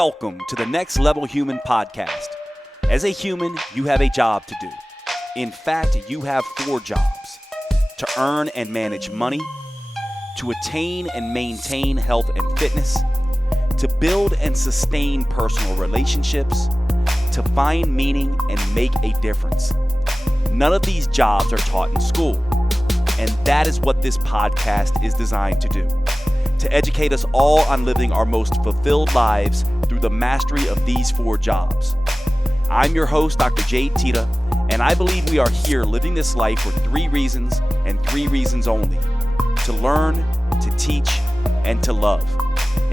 Welcome to the Next Level Human podcast. As a human, you have a job to do. In fact, you have 4 jobs: to earn and manage money, to attain and maintain health and fitness, to build and sustain personal relationships, to find meaning and make a difference. None of these jobs are taught in school, and that is what this podcast is designed to do: to educate us all on living our most fulfilled lives through the mastery of these 4 jobs. I'm your host, Dr. Jade Teta, and I believe we are here living this life for 3 reasons and 3 reasons only: to learn, to teach, and to love.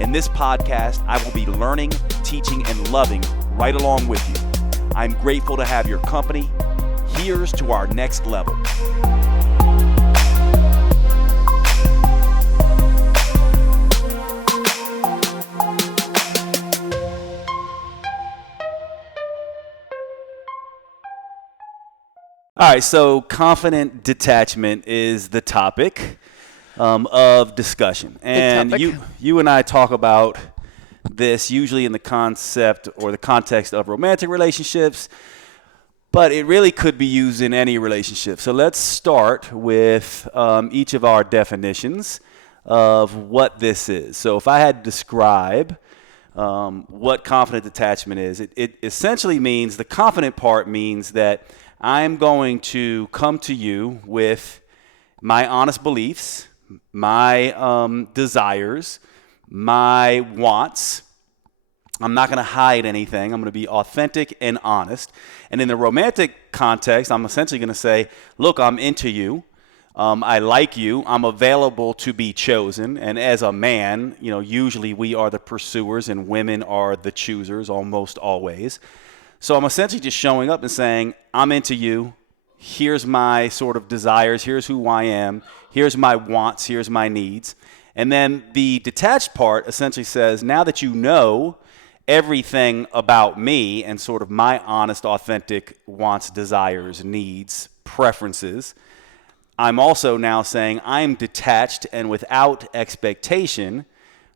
In this podcast, I will be learning, teaching, and loving right along with you. I'm grateful to have your company. Here's to our next level. All right, so confident detachment is the topic of discussion. And you and I talk about this usually in the concept or the context of romantic relationships, but it really could be used in any relationship. So let's start with each of our definitions of what this is. So if I had to describe what confident detachment is, it essentially means, the confident part means that I'm going to come to you with my honest beliefs, my desires, my wants. I'm not going to hide anything. I'm going to be authentic and honest. And in the romantic context, I'm essentially going to say, look, I'm into you. I like you. I'm available to be chosen. And as a man, usually we are the pursuers and women are the choosers almost always. So I'm essentially just showing up and saying, I'm into you. Here's my sort of desires. Here's who I am. Here's my wants. Here's my needs. And then the detached part essentially says, now that you know everything about me and sort of my honest, authentic wants, desires, needs, preferences, I'm also now saying I'm detached and without expectation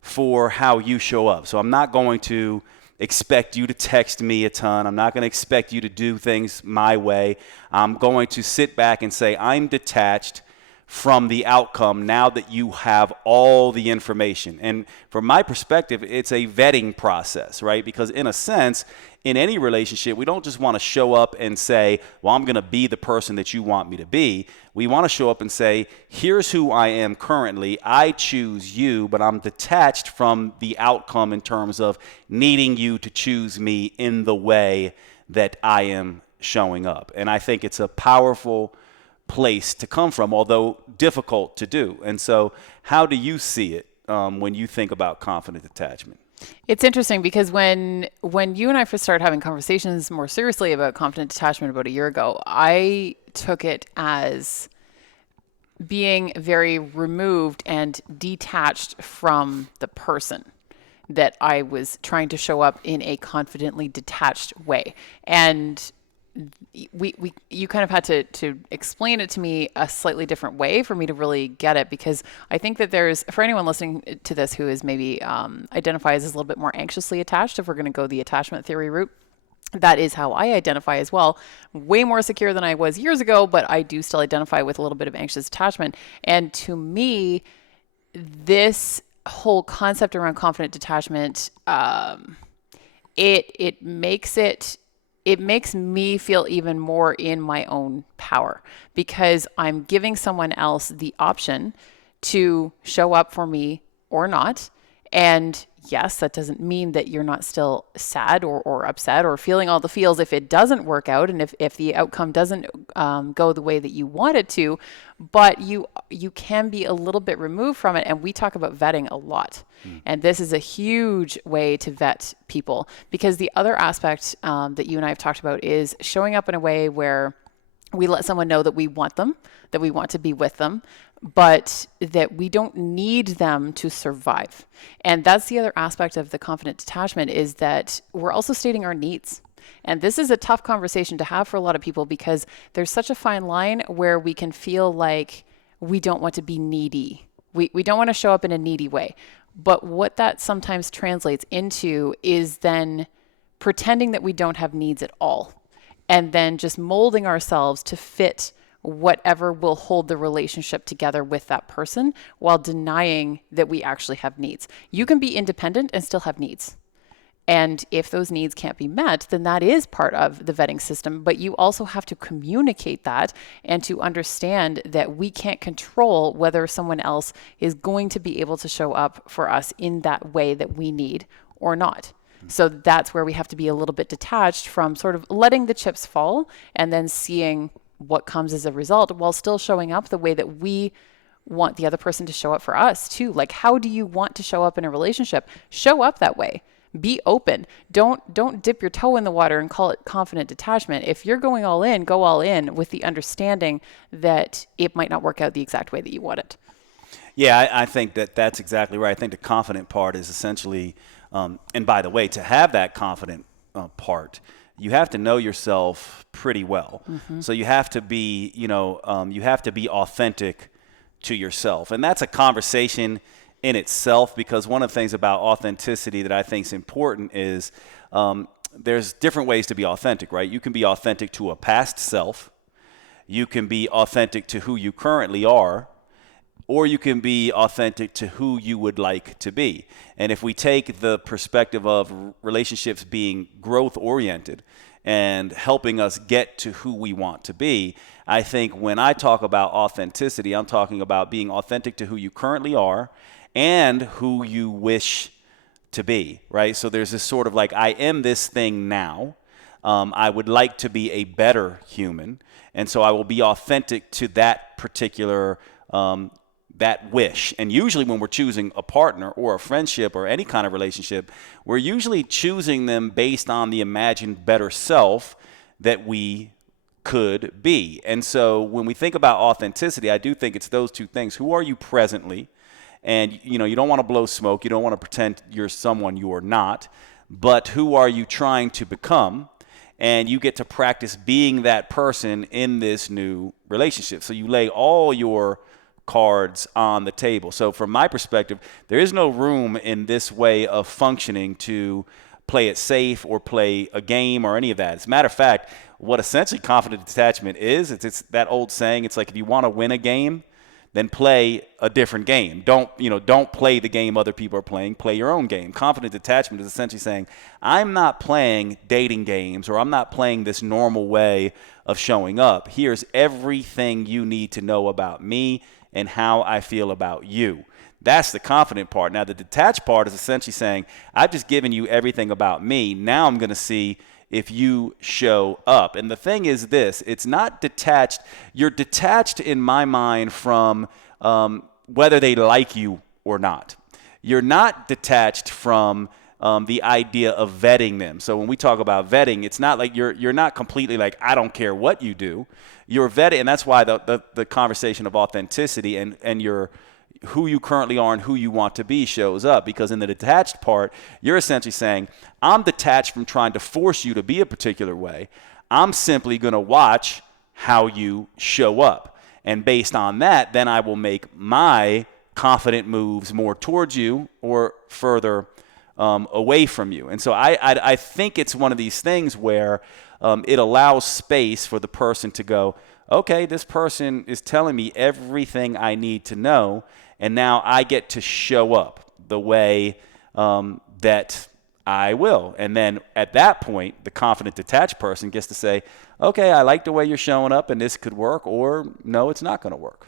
for how you show up. So I'm not going to expect you to text me a ton. I'm not going to expect you to do things my way. I'm going to sit back and say, I'm detached from the outcome now that you have all the information. And from my perspective, it's a vetting process, right? Because in a sense, in any relationship, we don't just want to show up and say, well, I'm going to be the person that you want me to be. We want to show up and say, here's who I am currently. I choose you, but I'm detached from the outcome in terms of needing you to choose me in the way that I am showing up. And I think it's a powerful place to come from, although difficult to do. And so how do you see it when you think about confident detachment? It's interesting because when you and I first started having conversations more seriously about confident detachment about a year ago, I took it as being very removed and detached from the person that I was trying to show up in a confidently detached way. And you kind of had to explain it to me a slightly different way for me to really get it, because I think that there's, for anyone listening to this who is maybe identifies as a little bit more anxiously attached, if we're going to go the attachment theory route, that is how I identify as well. Way more secure than I was years ago, but I do still identify with a little bit of anxious attachment. And to me, this whole concept around confident detachment, it makes me feel even more in my own power, because I'm giving someone else the option to show up for me or not. And yes, that doesn't mean that you're not still sad or upset or feeling all the feels if it doesn't work out and if the outcome doesn't go the way that you want it to, but you can be a little bit removed from it. And we talk about vetting a lot. And this is a huge way to vet people, because the other aspect that you and I have talked about is showing up in a way where we let someone know that we want them, that we want to be with them, but that we don't need them to survive. And that's the other aspect of the confident detachment, is that we're also stating our needs. And this is a tough conversation to have for a lot of people, because there's such a fine line where we can feel like we don't want to be needy. We don't want to show up in a needy way. But what that sometimes translates into is then pretending that we don't have needs at all, and then just molding ourselves to fit whatever will hold the relationship together with that person while denying that we actually have needs. You can be independent and still have needs. And if those needs can't be met, then that is part of the vetting system. But you also have to communicate that and to understand that we can't control whether someone else is going to be able to show up for us in that way that we need or not. So that's where we have to be a little bit detached from sort of letting the chips fall and then seeing what comes as a result while still showing up the way that we want the other person to show up for us too. Like, how do you want to show up in a relationship? Show up that way. Be open. Don't dip your toe in the water and call it confident detachment. If you're going all in, go all in with the understanding that it might not work out the exact way that you want it. Yeah, I think that's exactly right. I think the confident part is essentially, and by the way, to have that confident part, you have to know yourself pretty well. Mm-hmm. So you have to be, you have to be authentic to yourself. And that's a conversation in itself, because one of the things about authenticity that I think is important is there's different ways to be authentic, right? You can be authentic to a past self. You can be authentic to who you currently are, or you can be authentic to who you would like to be. And if we take the perspective of relationships being growth oriented and helping us get to who we want to be, I think when I talk about authenticity, I'm talking about being authentic to who you currently are and who you wish to be, right? So there's this sort of like, I am this thing now. I would like to be a better human. And so I will be authentic to that particular that wish. And usually when we're choosing a partner or a friendship or any kind of relationship, we're usually choosing them based on the imagined better self that we could be. And so when we think about authenticity, I do think it's those two things. Who are you presently? And, you don't want to blow smoke. You don't want to pretend you're someone you are not. But who are you trying to become? And you get to practice being that person in this new relationship. So you lay all your cards on the table. So from my perspective, there is no room in this way of functioning to play it safe or play a game or any of that. As a matter of fact, what essentially confident detachment is, it's that old saying, it's like if you want to win a game, then play a different game. Don't play the game other people are playing. Play your own game. Confident detachment is essentially saying, I'm not playing dating games, or I'm not playing this normal way of showing up. Here's everything you need to know about me and how I feel about you. That's the confident part. Now, the detached part is essentially saying, I've just given you everything about me. Now I'm going to see if you show up. And the thing is this, it's not detached. You're detached in my mind from whether they like you or not. You're not detached from the idea of vetting them. So when we talk about vetting, it's not like you're not completely like, I don't care what you do. You're vetting, and that's why the conversation of authenticity and your who you currently are and who you want to be shows up. Because in the detached part, you're essentially saying, I'm detached from trying to force you to be a particular way. I'm simply going to watch how you show up. And based on that, then I will make my confident moves more towards you or further away from you. And so I think it's one of these things where it allows space for the person to go, okay, this person is telling me everything I need to know, and now I get to show up the way that I will. And then at that point, the confident detached person gets to say, okay, I like the way you're showing up and this could work, or no, it's not going to work.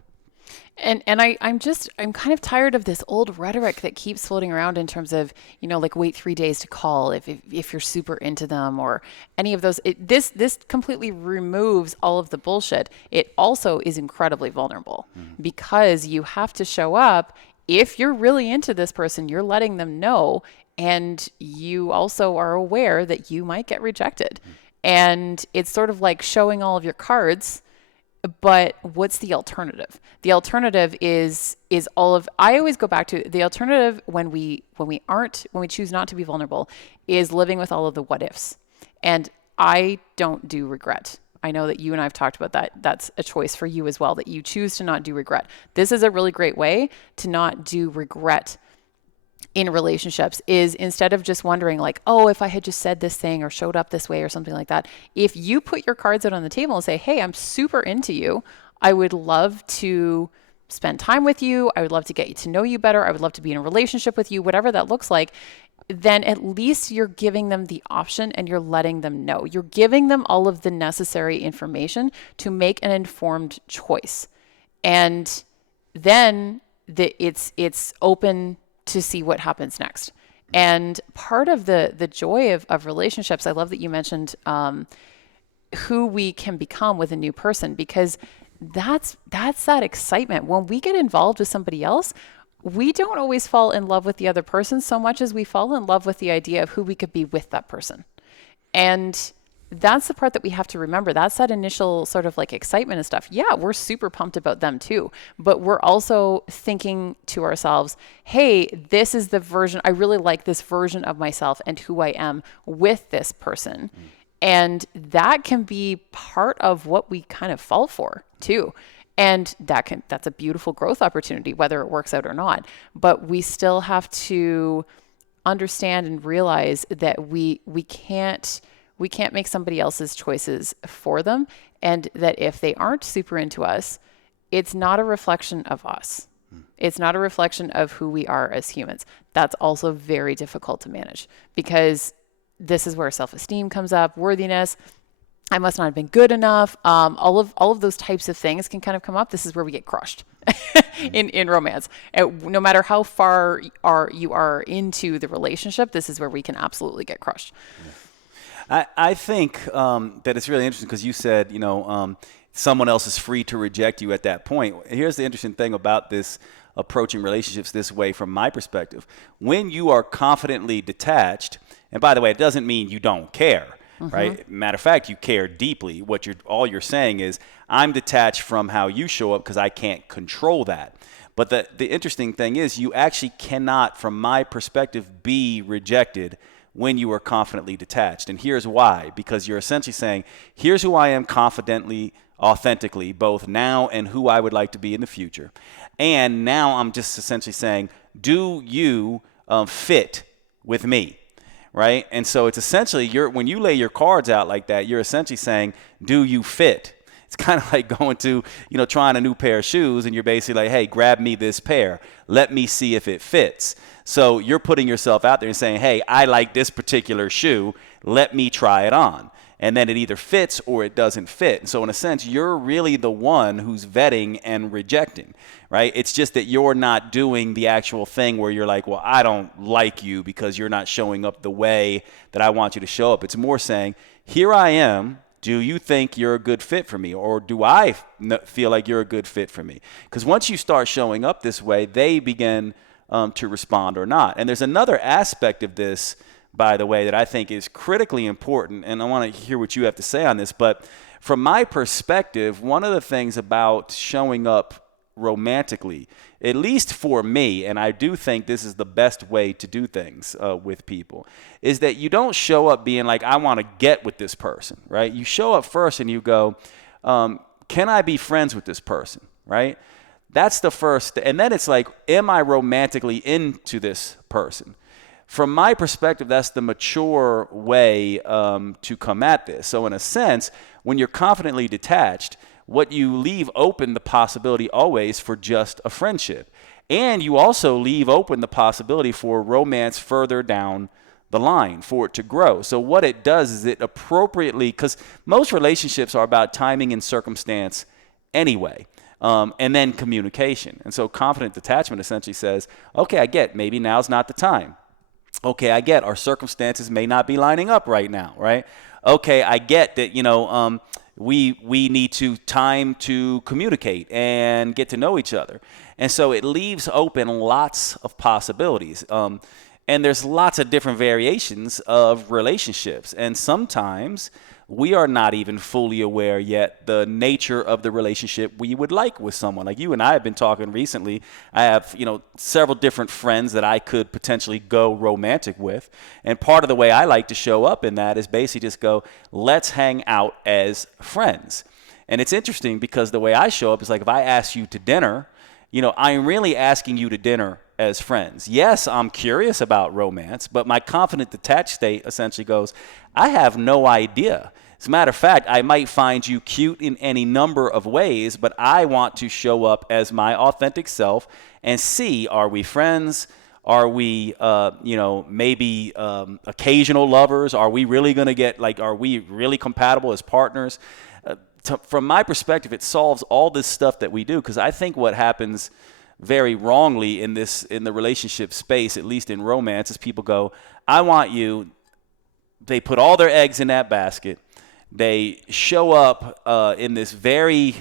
And I'm kind of tired of this old rhetoric that keeps floating around in terms of, like wait 3 days to call if you're super into them or any of those. This completely removes all of the bullshit. It also is incredibly vulnerable because you have to show up. If you're really into this person, you're letting them know, and you also are aware that you might get rejected. And it's sort of like showing all of your cards. But what's the alternative? The alternative is all of, I always go back to the alternative when we choose not to be vulnerable is living with all of the what ifs. And I don't do regret. I know that you and I have talked about that. That's a choice for you as well, that you choose to not do regret. This is a really great way to not do regret. in relationships is, instead of just wondering like, oh, if I had just said this thing or showed up this way or something like that, if you put your cards out on the table and say, hey, I'm super into you. I would love to spend time with you. I would love to get to know you better. I would love to be in a relationship with you, whatever that looks like. Then at least you're giving them the option and you're letting them know. You're giving them all of the necessary information to make an informed choice. And then it's open to see what happens next. And part of the joy of relationships, I love that you mentioned who we can become with a new person, because that's that excitement. When we get involved with somebody else, we don't always fall in love with the other person so much as we fall in love with the idea of who we could be with that person. And that's the part that we have to remember. That's that initial sort of like excitement and stuff. Yeah, we're super pumped about them too. But we're also thinking to ourselves, hey, this is the version, I really like this version of myself and who I am with this person. And that can be part of what we kind of fall for too. And that's a beautiful growth opportunity, whether it works out or not. But we still have to understand and realize that we can't make somebody else's choices for them, and that if they aren't super into us, it's not a reflection of us. It's not a reflection of who we are as humans. That's also very difficult to manage, because this is where self-esteem comes up, worthiness. I must not have been good enough. All of those types of things can kind of come up. This is where we get crushed in romance. No matter how far you are into the relationship, this is where we can absolutely get crushed. I think that it's really interesting because you said, someone else is free to reject you at that point. Here's the interesting thing about this approaching relationships this way from my perspective. When you are confidently detached, and by the way, it doesn't mean you don't care, right? Matter of fact, you care deeply. All you're saying is, I'm detached from how you show up because I can't control that. But the interesting thing is, you actually cannot, from my perspective, be rejected when you are confidently detached. And here's why. Because you're essentially saying, here's who I am confidently, authentically, both now and who I would like to be in the future. And now I'm just essentially saying, do you fit with me? Right? And so it's essentially, when you lay your cards out like that, you're essentially saying, do you fit? It's kind of like going to, trying a new pair of shoes, and you're basically like, hey, grab me this pair. Let me see if it fits. So you're putting yourself out there and saying, hey, I like this particular shoe. Let me try it on. And then it either fits or it doesn't fit. And so in a sense, you're really the one who's vetting and rejecting, right? It's just that you're not doing the actual thing where you're like, well, I don't like you because you're not showing up the way that I want you to show up. It's more saying, here I am. Do you think you're a good fit for me? Or do I feel like you're a good fit for me? Because once you start showing up this way, they begin to respond or not. And there's another aspect of this, by the way, that I think is critically important. And I want to hear what you have to say on this. But from my perspective, one of the things about showing up romantically, at least for me, and I do think this is the best way to do things with people, is that you don't show up being like, I want to get with this person, right? You show up first and you go, can I be friends with this person, right? That's the first. And then it's like, am I romantically into this person? From my perspective, that's the mature way to come at this. So in a sense, when you're confidently detached, what you leave open the possibility always for just a friendship. And you also leave open the possibility for romance further down the line, for it to grow. So what it does is it appropriately, because most relationships are about timing and circumstance anyway. And then communication. And so confident detachment essentially says, okay, I get maybe now's not the time. Okay, I get our circumstances may not be lining up right now, right? Okay, I get that, we need time to communicate and get to know each other. And so it leaves open lots of possibilities. And there's lots of different variations of relationships. And sometimes we are not even fully aware yet the nature of the relationship we would like with someone. Like you and I have been talking recently. I have, several different friends that I could potentially go romantic with. And part of the way I like to show up in that is basically just go, let's hang out as friends. And it's interesting because the way I show up is like, if I ask you to dinner, I'm really asking you to dinner as friends. Yes, I'm curious about romance, but my confident detached state essentially goes, I have no idea. As a matter of fact, I might find you cute in any number of ways, but I want to show up as my authentic self and see, are we friends? Are we, maybe occasional lovers? Are we really going to get, are we really compatible as partners? From my perspective, it solves all this stuff that we do, because I think what happens very wrongly in the relationship space, at least in romance, is people go, I want you. They put all their eggs in that basket. They show up in this very,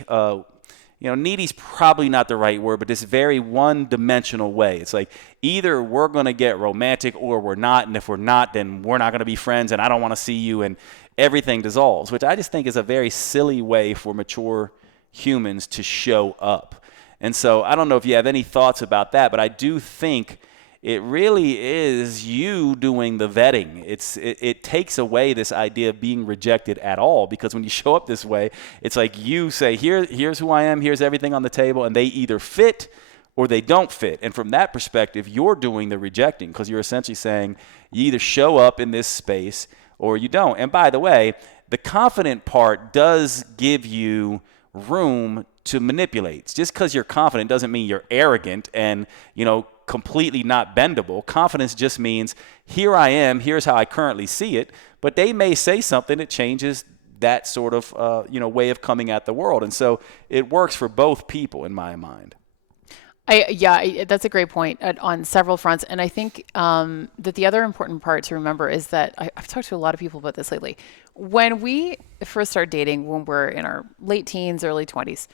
needy's probably not the right word, but this very one-dimensional way. It's like either we're going to get romantic or we're not, and if we're not, then we're not going to be friends, and I don't want to see you, and everything dissolves, which I just think is a very silly way for mature humans to show up. And so I don't know if you have any thoughts about that, but I do think it really is you doing the vetting. It takes away this idea of being rejected at all, because when you show up this way, it's like you say, here's who I am, here's everything on the table, and they either fit or they don't fit. And from that perspective, you're doing the rejecting, because you're essentially saying you either show up in this space or you don't. And by the way, the confident part does give you room to manipulate. Just because you're confident doesn't mean you're arrogant and, completely not bendable. Confidence just means, here I am, here's how I currently see it, but they may say something that changes that sort of, way of coming at the world. And so it works for both people in my mind. That's a great point on several fronts. And I think that the other important part to remember is that I've talked to a lot of people about this lately. When we first start dating, when we're in our late teens, early 20s,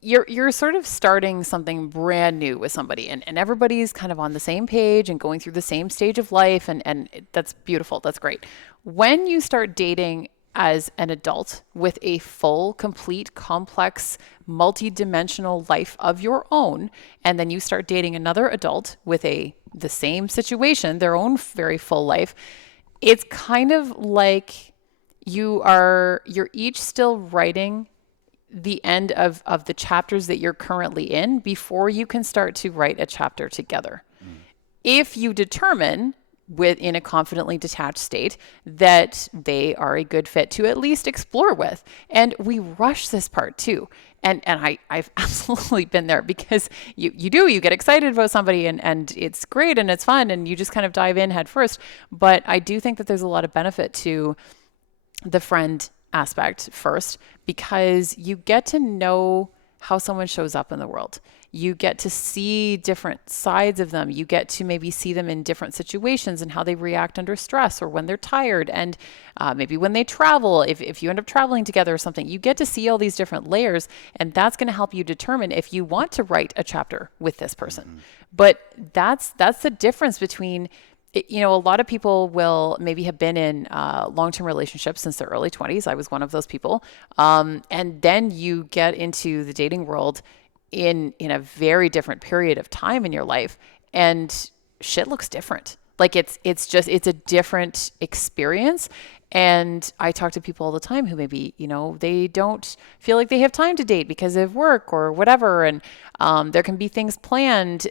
you're sort of starting something brand new with somebody, and everybody's kind of on the same page and going through the same stage of life. And that's beautiful. That's great. When you start dating as an adult with a full, complete, complex, multi-dimensional life of your own, and then you start dating another adult with the same situation, their own very full life, it's kind of like you're each still writing the end of the chapters that you're currently in before you can start to write a chapter together. If you determine in a confidently detached state that they are a good fit to at least explore with. And we rush this part too. And I've absolutely been there, because you get excited about somebody and it's great and it's fun and you just kind of dive in head first. But I do think that there's a lot of benefit to the friend aspect first, because you get to know how someone shows up in the world. You get to see different sides of them. You get to maybe see them in different situations and how they react under stress or when they're tired, and maybe when they travel, if you end up traveling together or something. You get to see all these different layers, and that's going to help you determine if you want to write a chapter with this person. Mm-hmm. But that's the difference between, a lot of people will maybe have been in long-term relationships since their early 20s. I was one of those people. And then you get into the dating world in a very different period of time in your life, and shit looks different. Like it's a different experience. And I talk to people all the time who maybe, they don't feel like they have time to date because of work or whatever. And there can be things planned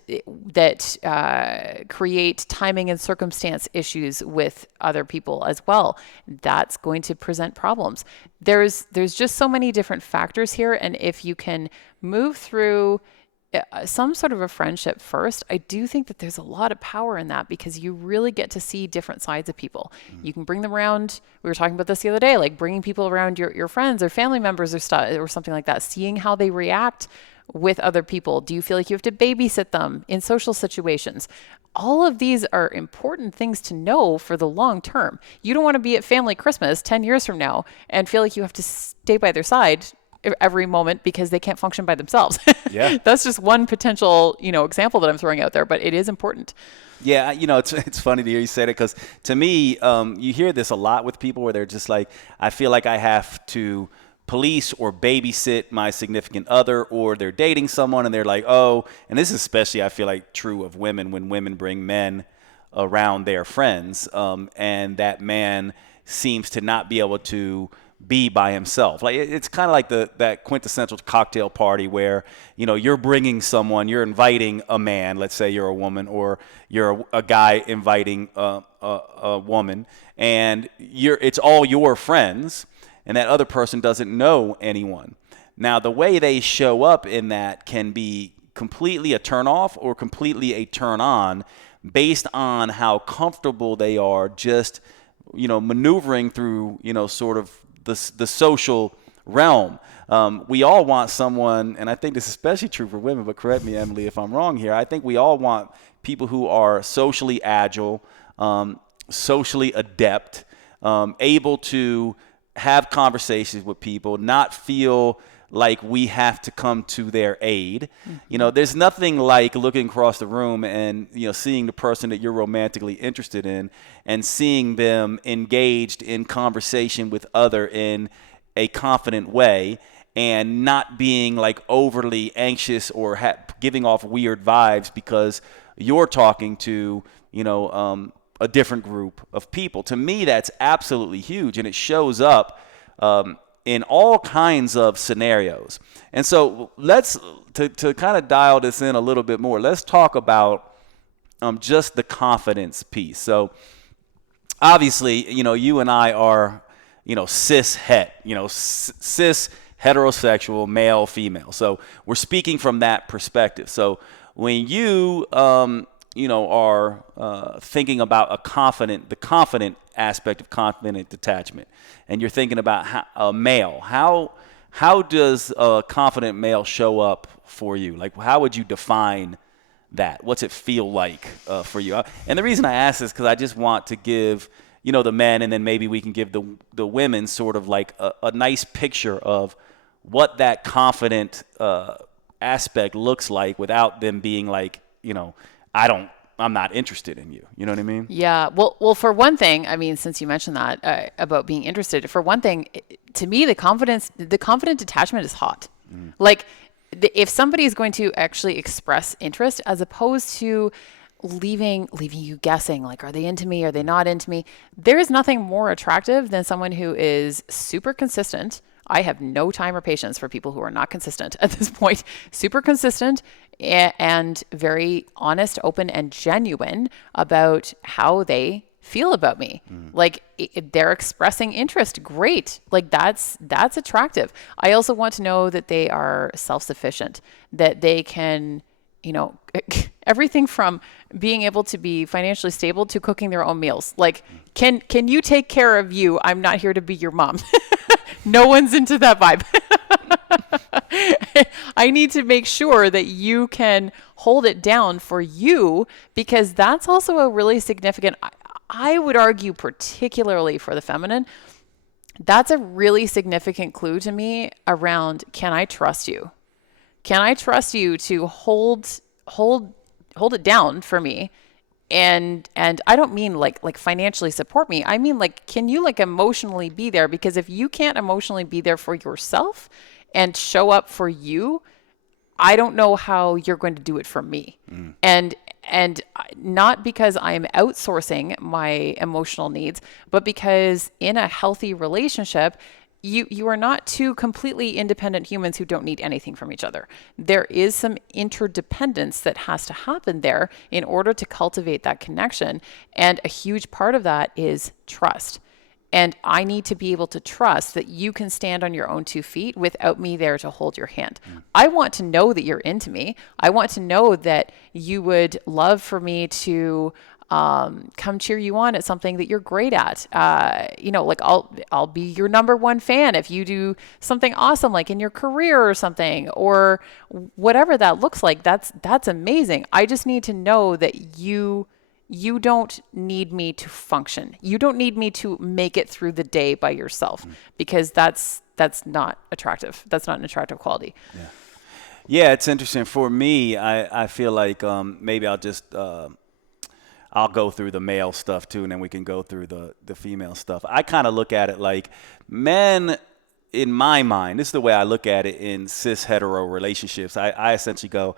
that create timing and circumstance issues with other people as well. That's going to present problems. There's just so many different factors here. And if you can move through some sort of a friendship first, I do think that there's a lot of power in that, because you really get to see different sides of people. Mm. You can bring them around. We were talking about this the other day, like bringing people around your friends or family members or something like that, seeing how they react with other people. Do you feel like you have to babysit them in social situations? All of these are important things to know for the long term. You don't want to be at family Christmas 10 years from now and feel like you have to stay by their side every moment because they can't function by themselves. Yeah. That's just one potential, example that I'm throwing out there, but it is important. Yeah, it's funny to hear you say that, because to me, you hear this a lot with people where they're just like, I feel like I have to police or babysit my significant other, or they're dating someone and they're like, oh, and this is especially, I feel like, true of women, when women bring men around their friends, and that man seems to not be able to be by himself. Like it's kind of like that quintessential cocktail party where, you're bringing someone, you're inviting a man, let's say you're a woman, or you're a guy inviting a woman, and it's all your friends, and that other person doesn't know anyone. Now, the way they show up in that can be completely a turn off or completely a turn on based on how comfortable they are just, maneuvering through, sort of the social realm. We all want someone, and I think this is especially true for women, but correct me, Emily, if I'm wrong here. I think we all want people who are socially agile, socially adept, able to have conversations with people, not feel like we have to come to their aid. There's nothing like looking across the room and, seeing the person that you're romantically interested in and seeing them engaged in conversation with other in a confident way and not being like overly anxious or giving off weird vibes because you're talking to, a different group of people. To me, that's absolutely huge, and it shows up in all kinds of scenarios. And so to kind of dial this in a little bit more, let's talk about just the confidence piece. So obviously, you and I are, cis heterosexual, male, female. So we're speaking from that perspective. So when you, are thinking about the confident aspect of confident detachment, and you're thinking about a male, how does a confident male show up for you? Like, how would you define that? What's it feel like for you? And the reason I ask this is because I just want to give, the men, and then maybe we can give the women sort of like a nice picture of what that confident aspect looks like without them being like, I'm not interested in you. You know what I mean? Yeah. Well, for one thing, I mean, since you mentioned that about being interested, for one thing, to me, the confident detachment is hot. Like, if somebody is going to actually express interest, as opposed to leaving you guessing, like, are they into me? Are they not into me? There is nothing more attractive than someone who is super consistent. I have no time or patience for people who are not consistent at this point. Super consistent and very honest, open, and genuine about how they feel about me. Like, if they're expressing interest, great. Like, that's attractive. I also want to know that they are self-sufficient, that they can, everything from being able to be financially stable to cooking their own meals. Like, can you take care of you? I'm not here to be your mom. No one's into that vibe. I need to make sure that you can hold it down for you, because that's also a really significant, I would argue, particularly for the feminine, that's a really significant clue to me around, can I trust you? Can I trust you to hold it down for me? And I don't mean like financially support me. I mean, like, can you like emotionally be there? Because if you can't emotionally be there for yourself and show up for you, I don't know how you're going to do it for me. And not because I'm outsourcing my emotional needs, but because in a healthy relationship, you are not two completely independent humans who don't need anything from each other. There is some interdependence that has to happen there in order to cultivate that connection. And a huge part of that is trust. And I need to be able to trust that you can stand on your own 2 feet without me there to hold your hand. I want to know that you're into me. I want to know that you would love for me to come cheer you on at something that you're great at. Like, I'll be your number one fan if you do something awesome, like in your career or something, or whatever that looks like. That's amazing. I just need to know that you don't need me to function. You don't need me to make it through the day by yourself, because that's not attractive. That's not an attractive quality. Yeah, it's interesting. For me, I feel like maybe I'll go through the male stuff too, and then we can go through the female stuff. I kind of look at it like men, in my mind, this is the way I look at it in cis hetero relationships. I essentially go,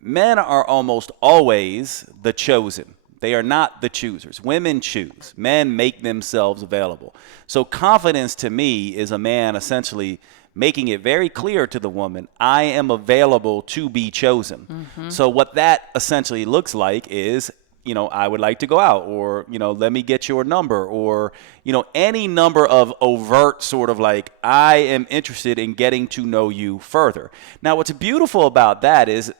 men are almost always the chosen. They are not the choosers. Women choose. Men make themselves available. So confidence to me is a man essentially making it very clear to the woman, I am available to be chosen. So what that essentially looks like is, I would like to go out, or, let me get your number, or, any number of overt sort of like, I am interested in getting to know you further. Now, what's beautiful about that is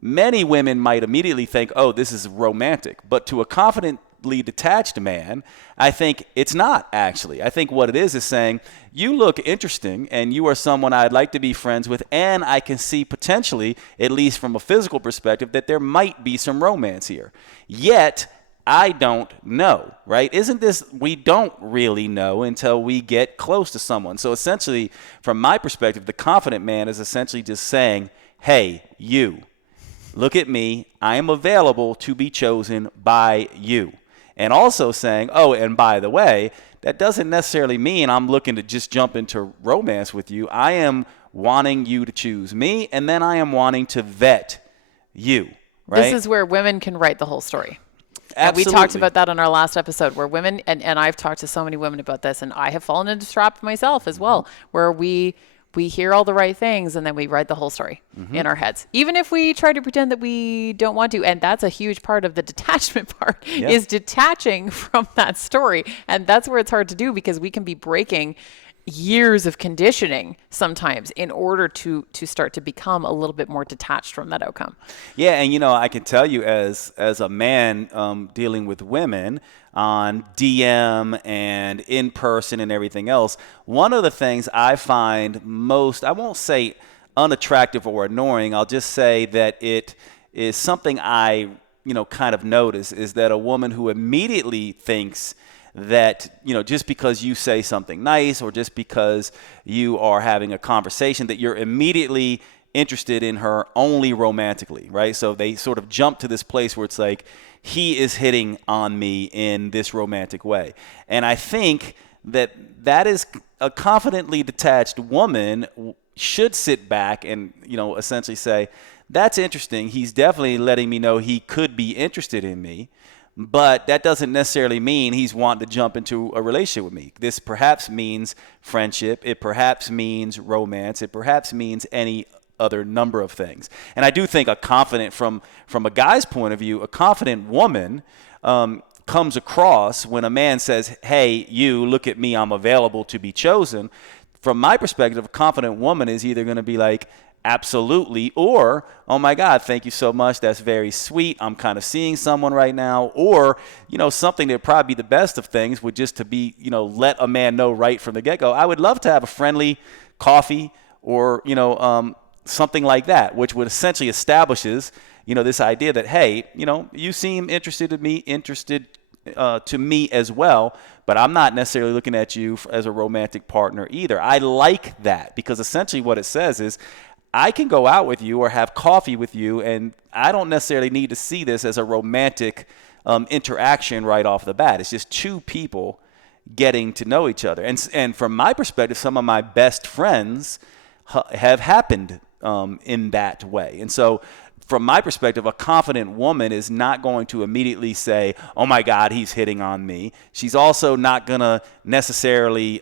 many women might immediately think, oh, this is romantic. But to a confidently detached man, I think it's not actually. I think what it is saying, you look interesting and you are someone I'd like to be friends with, and I can see potentially, at least from a physical perspective, that there might be some romance here. Yet, I don't know, right? Isn't this, we don't really know until we get close to someone. So essentially, from my perspective, the confident man is essentially just saying, hey, you, look at me, I am available to be chosen by you. And also saying, oh, and by the way, that doesn't necessarily mean I'm looking to just jump into romance with you. I am wanting you to choose me, and then I am wanting to vet you, right? This is where women can write the whole story. Absolutely. And we talked about that on our last episode, where women, and I've talked to so many women about this, and I have fallen into the trap myself as well, where we hear all the right things and then we write the whole story in our heads, even if we try to pretend that we don't want to. And that's a huge part of the detachment part, is detaching from that story. And that's where it's hard to do, because we can be breaking years of conditioning sometimes in order to start to become a little bit more detached from that outcome. Yeah, and I can tell you as a man dealing with women on DM and in person and everything else, one of the things I find most, I won't say unattractive or annoying, I'll just say that it is something I kind of notice, is that a woman who immediately thinks that, just because you say something nice, or just because you are having a conversation, that you're immediately interested in her only romantically, right? So they sort of jump to this place where it's like, he is hitting on me in this romantic way. And I think that is a confidently detached woman should sit back and, essentially say, that's interesting. He's definitely letting me know he could be interested in me. But that doesn't necessarily mean he's wanting to jump into a relationship with me. This perhaps means friendship. It perhaps means romance. It perhaps means any other number of things. And I do think from a guy's point of view, a confident woman comes across when a man says, hey, you, look at me, I'm available to be chosen. From my perspective, a confident woman is either going to be like, absolutely, or, oh my God, thank you so much, that's very sweet, I'm kind of seeing someone right now, or, something that would probably be the best of things would just to be, let a man know right from the get-go, I would love to have a friendly coffee, or, something like that, which would essentially establishes, this idea that, hey, you seem interested to me as well, but I'm not necessarily looking at you as a romantic partner either. I like that, because essentially what it says is, I can go out with you or have coffee with you, and I don't necessarily need to see this as a romantic interaction right off the bat. It's just two people getting to know each other. And from my perspective, some of my best friends have happened in that way. And so from my perspective, a confident woman is not going to immediately say, oh my God, he's hitting on me. She's also not going to necessarily,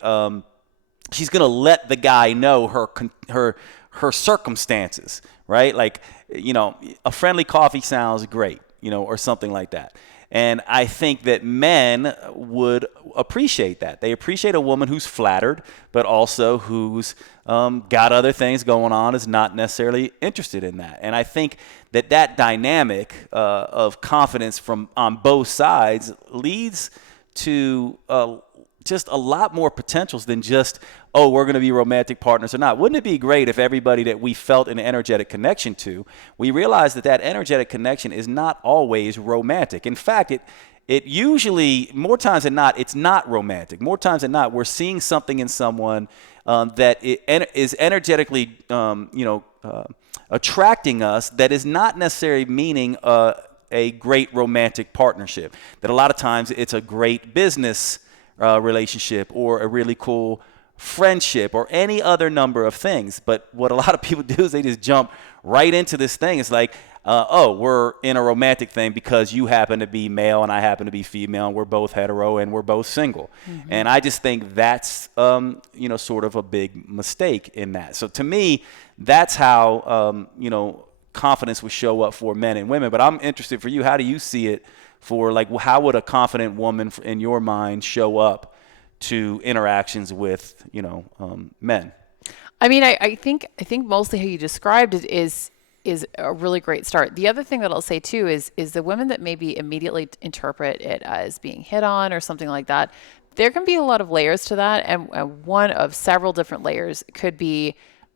she's going to let the guy know her circumstances, right? Like, a friendly coffee sounds great, or something like that. And I think that men would appreciate that. They appreciate a woman who's flattered, but also who's got other things going on, is not necessarily interested in that. And I think that dynamic of confidence on both sides leads to just a lot more potentials than just, oh, we're going to be romantic partners or not. Wouldn't it be great if everybody that we felt an energetic connection to, we realized that energetic connection is not always romantic. In fact, it usually, more times than not, it's not romantic. More times than not, we're seeing something in someone that is energetically, attracting us, that is not necessarily meaning a great romantic partnership. That a lot of times it's a great business relationship, or a really cool friendship, or any other number of things. But what a lot of people do is they just jump right into this thing. It's like, we're in a romantic thing because you happen to be male and I happen to be female, and we're both hetero and we're both single. And I just think that's, sort of a big mistake in that. So to me, that's how, confidence would show up for men and women. But I'm interested for you. How do you see it for, like, how would a confident woman in your mind show up to interactions with, men? I mean, I think mostly how you described it is a really great start. The other thing that I'll say too is the women that maybe immediately interpret it as being hit on or something like that. There can be a lot of layers to that, and one of several different layers could be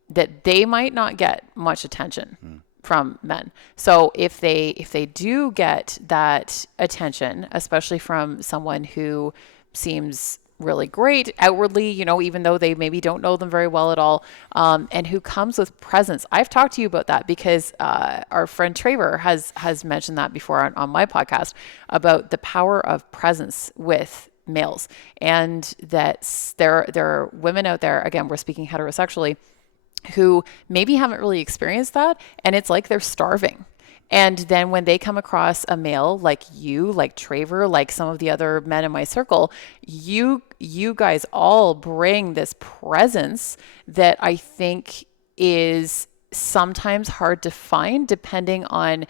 that they might not get much attention from men. So if they do get that attention, especially from someone who seems really great outwardly, even though they maybe don't know them very well at all, and who comes with presence. I've talked to you about that because our friend Trevor has mentioned that before on my podcast about the power of presence with males, and that there are women out there, again, we're speaking heterosexually, who maybe haven't really experienced that, and it's like they're starving. And then when they come across a male like you, like Trevor, like some of the other men in my circle, you guys all bring this presence that I think is sometimes hard to find depending on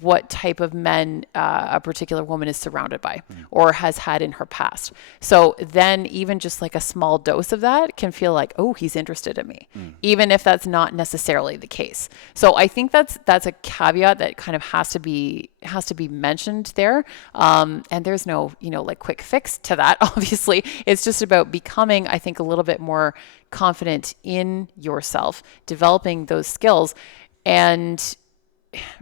what type of men a particular woman is surrounded by or has had in her past. So then even just like a small dose of that can feel like, oh, he's interested in me, even if that's not necessarily the case. So I think that's a caveat that kind of has to be mentioned there. And there's no, like quick fix to that. Obviously, it's just about becoming, I think, a little bit more confident in yourself, developing those skills, and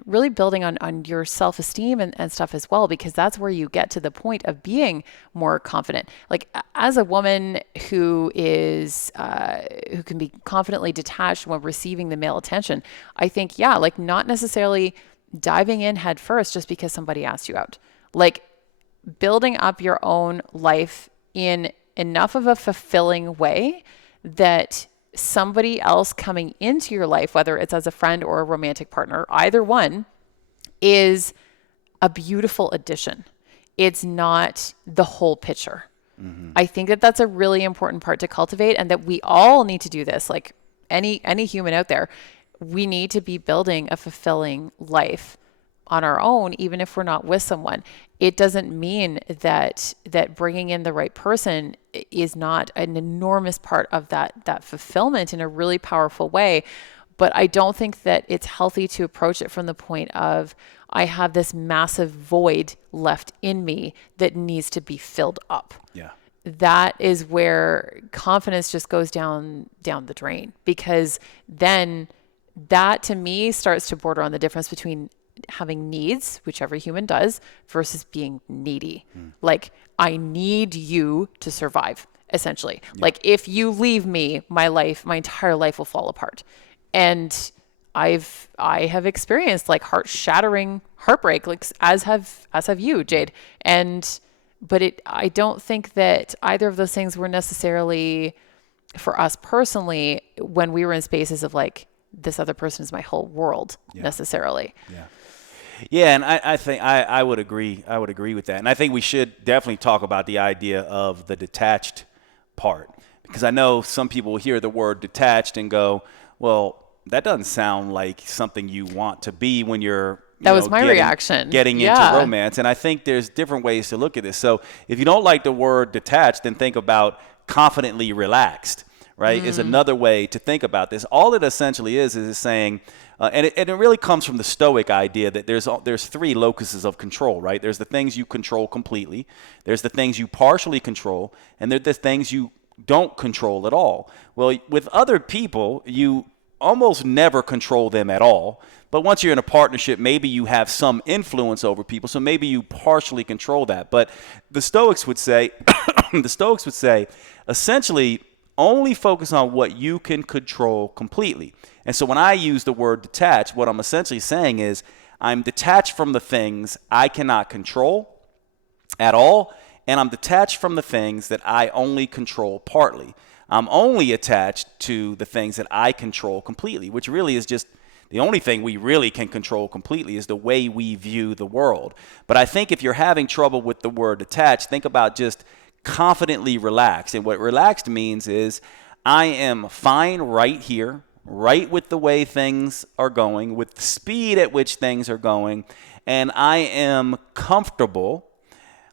really building on your self-esteem and stuff as well, because that's where you get to the point of being more confident. Like as a woman who can be confidently detached when receiving the male attention, I think, like not necessarily diving in head first just because somebody asked you out, like building up your own life in enough of a fulfilling way that somebody else coming into your life, whether it's as a friend or a romantic partner, either one, is a beautiful addition. It's not the whole picture. I think that that's a really important part to cultivate, and that we all need to do this. Like any human out there, we need to be building a fulfilling life on our own, even if we're not with someone. It doesn't mean that bringing in the right person is not an enormous part of that fulfillment in a really powerful way. But I don't think that it's healthy to approach it from the point of, I have this massive void left in me that needs to be filled up. Yeah. That is where confidence just goes down the drain, because then that to me starts to border on the difference between having needs, which every human does, versus being needy. Like, I need you to survive, essentially. Yeah. Like, if you leave me, my entire life will fall apart. And I have experienced like heart-shattering heartbreak, like as have you, Jade. But I don't think that either of those things were necessarily for us personally when we were in spaces of like, this other person is my whole world, necessarily. Yeah. Yeah, and I think I would agree. I would agree with that. And I think we should definitely talk about the idea of the detached part, because I know some people hear the word detached and go, well, that doesn't sound like something you want to be when you're reaction. Getting into romance. And I think there's different ways to look at this. So if you don't like the word detached, then think about confidently relaxed, right? Is another way to think about this. All it essentially is saying, and it really comes from the Stoic idea that there's three locuses of control, right? There's the things you control completely, there's the things you partially control, and there's the things you don't control at all. Well, with other people, you almost never control them at all. But once you're in a partnership, maybe you have some influence over people, so maybe you partially control that. But the Stoics would say, essentially, only focus on what you can control completely. And so when I use the word detached, what I'm essentially saying is I'm detached from the things I cannot control at all, and I'm detached from the things that I only control partly. I'm only attached to the things that I control completely, which really is just The only thing we really can control completely is the way we view the world. But I think if you're having trouble with the word detached, think about just confidently relaxed. And what relaxed means is I am fine right here, right with the way things are going, with the speed at which things are going, and I am comfortable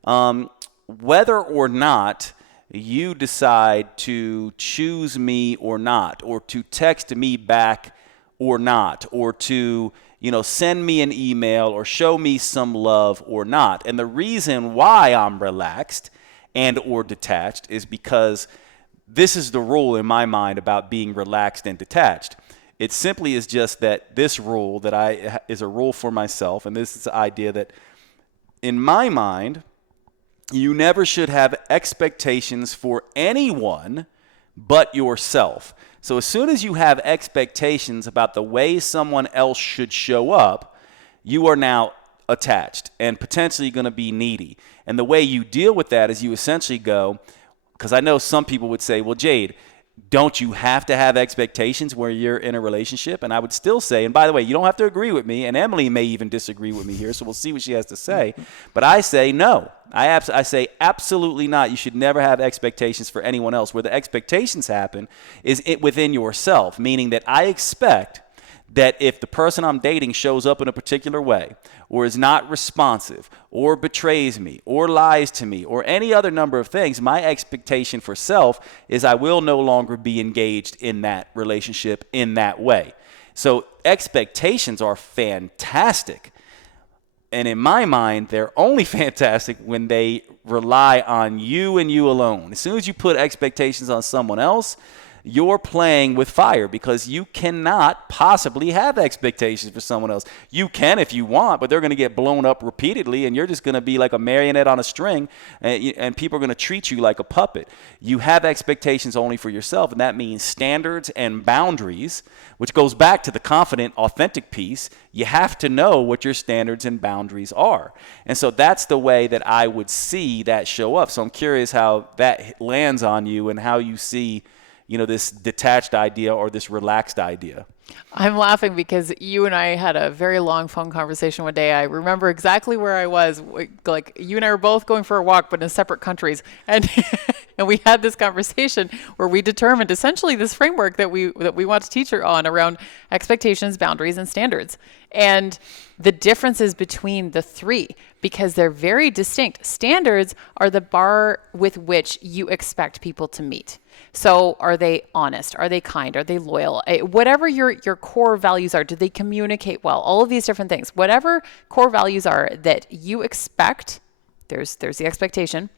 whether or not you decide to choose me or not, or to text me back or not, or to, send me an email or show me some love or not. And the reason why I'm relaxed and or detached is because this is the rule in my mind about being relaxed and detached. It simply is just that this rule that is a rule for myself, and this is the idea that in my mind, you never should have expectations for anyone but yourself. So as soon as you have expectations about the way someone else should show up, you are now attached and potentially going to be needy. And the way you deal with that is you essentially go, because I know some people would say, well, Jade, don't you have to have expectations where you're in a relationship? And I would still say, and by the way, you don't have to agree with me, and Emily may even disagree with me here, so we'll see what she has to say. But I say no. I say absolutely not. You should never have expectations for anyone else. Where the expectations happen is within yourself, meaning that I expect that if the person I'm dating shows up in a particular way, or is not responsive, or betrays me, or lies to me, or any other number of things, my expectation for self is I will no longer be engaged in that relationship in that way. So expectations are fantastic. And in my mind, they're only fantastic when they rely on you and you alone. As soon as you put expectations on someone else, you're playing with fire, because you cannot possibly have expectations for someone else. You can if you want, but they're going to get blown up repeatedly, and you're just going to be like a marionette on a string, and people are going to treat you like a puppet. You have expectations only for yourself, and that means standards and boundaries, which goes back to the confident, authentic piece. You have to know what your standards and boundaries are. And so that's the way that I would see that show up. So I'm curious how that lands on you and how you see this detached idea or this relaxed idea. I'm laughing because you and I had a very long phone conversation one day. I remember exactly where I was. Like, you and I were both going for a walk, but in separate countries. And and we had this conversation where we determined essentially this framework that we want to teach her on around expectations, boundaries, and standards. And the differences between the three, because they're very distinct. Standards are the bar with which you expect people to meet. So are they honest? Are they kind? Are they loyal? Whatever your core values are, do they communicate well? All of these different things. Whatever core values are that you expect, there's the expectation,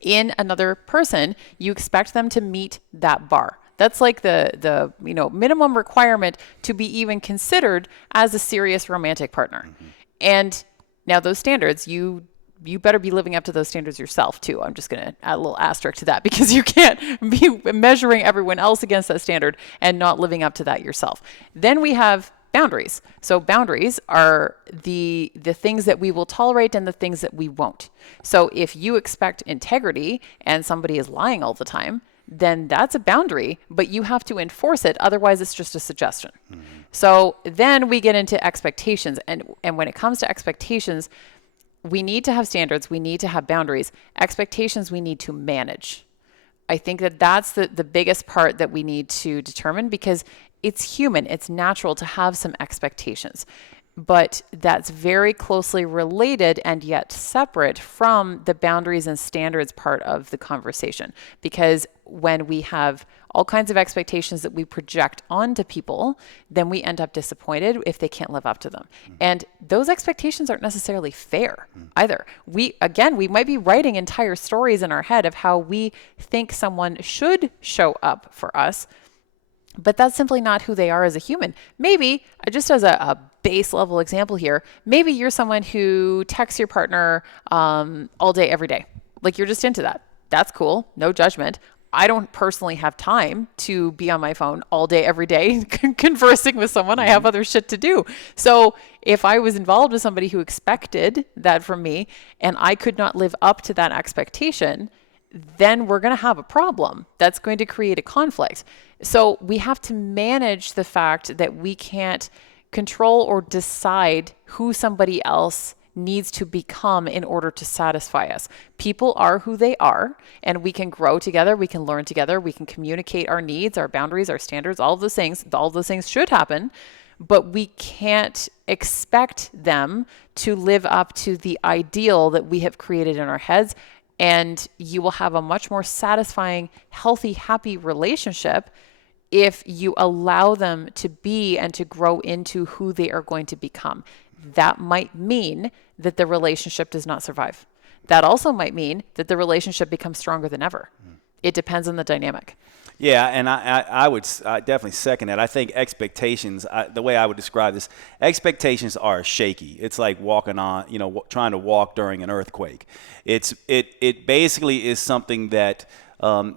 in another person, you expect them to meet that bar. That's like the minimum requirement to be even considered as a serious romantic partner. Mm-hmm. And now those standards, you better be living up to those standards yourself too. I'm just going to add a little asterisk to that, because you can't be measuring everyone else against that standard and not living up to that yourself. Then we have boundaries. So boundaries are the things that we will tolerate and the things that we won't. So if you expect integrity and somebody is lying all the time, then that's a boundary, but you have to enforce it. Otherwise, it's just a suggestion. Mm-hmm. So then we get into expectations. And when it comes to expectations, we need to have standards. We need to have boundaries. Expectations we need to manage. I think that's the biggest part that we need to determine, because it's human. It's natural to have some expectations. But that's very closely related and yet separate from the boundaries and standards part of the conversation. Because when we have all kinds of expectations that we project onto people, then we end up disappointed if they can't live up to them. Mm. And those expectations aren't necessarily fair either. We might be writing entire stories in our head of how we think someone should show up for us, but that's simply not who they are as a human. Maybe, just as a base level example here, maybe you're someone who texts your partner all day, every day. Like, you're just into that. That's cool. No judgment. I don't personally have time to be on my phone all day, every day, conversing with someone. I have other shit to do. So if I was involved with somebody who expected that from me and I could not live up to that expectation, then we're going to have a problem. That's going to create a conflict. So we have to manage the fact that we can't control or decide who somebody else needs to become in order to satisfy us. People are who they are, and we can grow together, we can learn together, we can communicate our needs, our boundaries, our standards, all of those things. All of those things should happen, but we can't expect them to live up to the ideal that we have created in our heads. And you will have a much more satisfying, healthy, happy relationship if you allow them to be and to grow into who they are going to become. That might mean that the relationship does not survive. That also might mean that the relationship becomes stronger than ever. It depends on the dynamic. Yeah, and I would definitely second that. I think expectations, the way I would describe this, expectations are shaky. It's like walking on, trying to walk during an earthquake. It basically is something that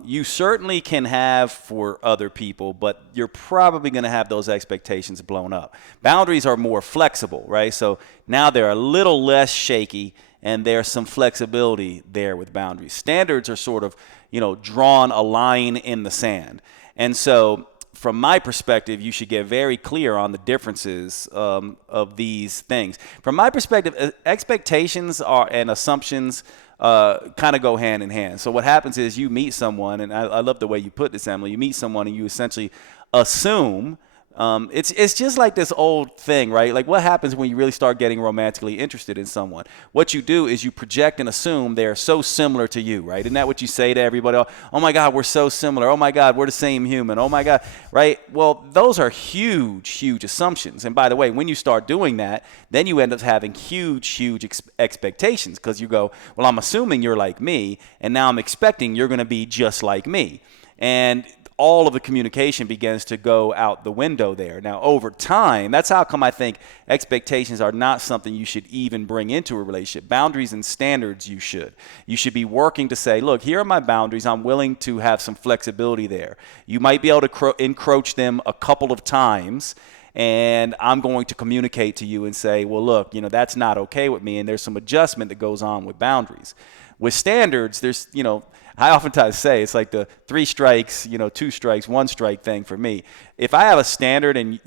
you certainly can have for other people, but you're probably going to have those expectations blown up. Boundaries are more flexible, right? So now they're a little less shaky, and there's some flexibility there with boundaries. Standards are sort of, drawn a line in the sand. And so from my perspective, you should get very clear on the differences of these things. From my perspective, expectations and assumptions kind of go hand in hand. So what happens is you meet someone, and I love the way you put this, Emily. You meet someone and you essentially assume. It's just like this old thing, right? Like what happens when you really start getting romantically interested in someone? What you do is you project and assume they're so similar to you, right? Isn't that what you say to everybody? Oh my God, we're so similar. Oh my God, we're the same human. Oh my God, right? Well, those are huge, huge assumptions. And by the way, when you start doing that, then you end up having huge expectations because you go, well, I'm assuming you're like me, and now I'm expecting you're going to be just like me. And all of the communication begins to go out the window there. Now, over time, that's how come I think expectations are not something you should even bring into a relationship. Boundaries and standards you should. You should be working to say, look, here are my boundaries. I'm willing to have some flexibility there. You might be able to encroach them a couple of times, and I'm going to communicate to you and say, well, look, that's not okay with me, and there's some adjustment that goes on with boundaries. With standards, there's, I oftentimes say it's like the 3 strikes, 2 strikes, 1 strike thing for me. If I have a standard and,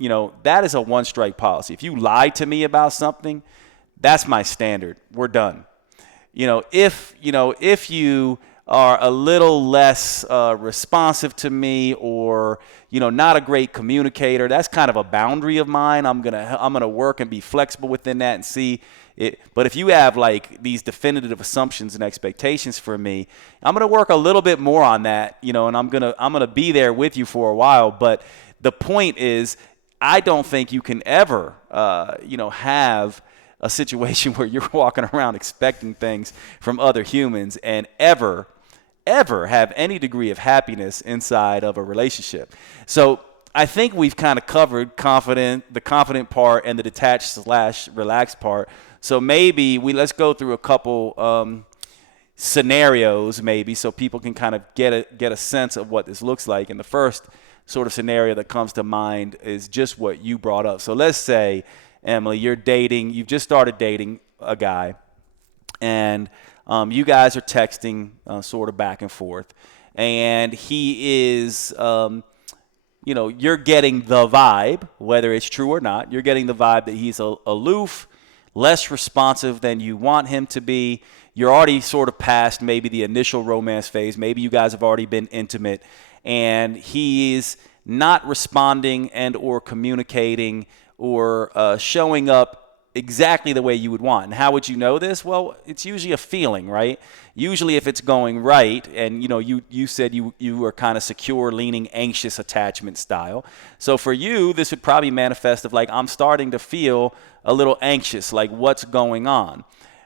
that is a 1 strike policy. If you lie to me about something, that's my standard. We're done. If you are a little less responsive to me or, not a great communicator, that's kind of a boundary of mine. I'm going to work and be flexible within that and see it. But if you have like these definitive assumptions and expectations for me, I'm going to work a little bit more on that, and I'm going to be there with you for a while. But the point is, I don't think you can ever, have a situation where you're walking around expecting things from other humans and ever have any degree of happiness inside of a relationship. So I think we've kind of covered the confident part and the detached/relaxed part. So maybe let's go through a couple scenarios maybe so people can kind of get a sense of what this looks like. And the first sort of scenario that comes to mind is just what you brought up. So let's say, Emily, you've just started dating a guy, and you guys are texting sort of back and forth, and he is, you're getting the vibe, whether it's true or not, you're getting the vibe that he's aloof, less responsive than you want him to be. You're already sort of past maybe the initial romance phase. Maybe you guys have already been intimate, and he is not responding and or communicating or showing up exactly the way you would want. And how would you know this? Well, it's usually a feeling, right? Usually if it's going right, and you said you were kind of secure, leaning, anxious attachment style. So for you, this would probably manifest of like, I'm starting to feel a little anxious, like what's going on?